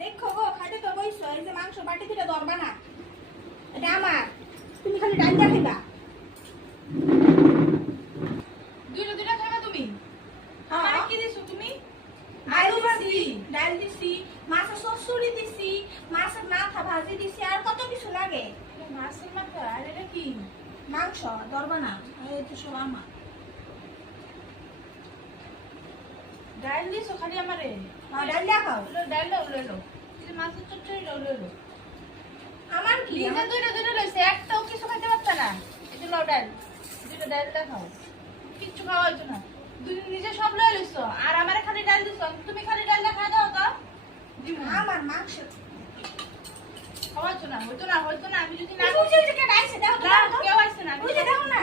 দেখো গো খাইতে তো বইছো, এই যে মাংস বাটি দিলে ধরবা না, এটা আমার, তুমি খালি ডাল দিয়ে খাইবা। দুইটা দুইটা খাবা তুমি? আমারে কি দিছো তুমি? ডাল দিছি, মাছের চচ্চড়ি দিছি, মাছের মাথা ভাজি দিছি, আর কত কিছু লাগে। মাছের মাথা? আর এটা কি? মাংস ধরবা না, এই তো সব আমার। ডাল দিছো খালি আমারে? ডাল দিয়া খাও। ডাল দাও, লইলো। এই যে মাছের চচ্চড়ি দাও, লইলো। আমার কি? নিজে দুইটা দুইটা লইছে, একটাও কিছু খাইতে পারছ না। এই যে লও ডাল, দুইটা ডাল খাও, কিচ্ছু খাওয়া হইতো না। দুই নিজে সব লই লইছো, আর আমারে খালি ডাল দিছো। তুমি খালি ডাল খা দাও তো। আমার মাংস খাওয়া হইতো না, হইতো না, হইতো না। আমি যদি না বুঝে কে ডাইছে দাও তো, কেউ আইছে না। বুঝে দাও না।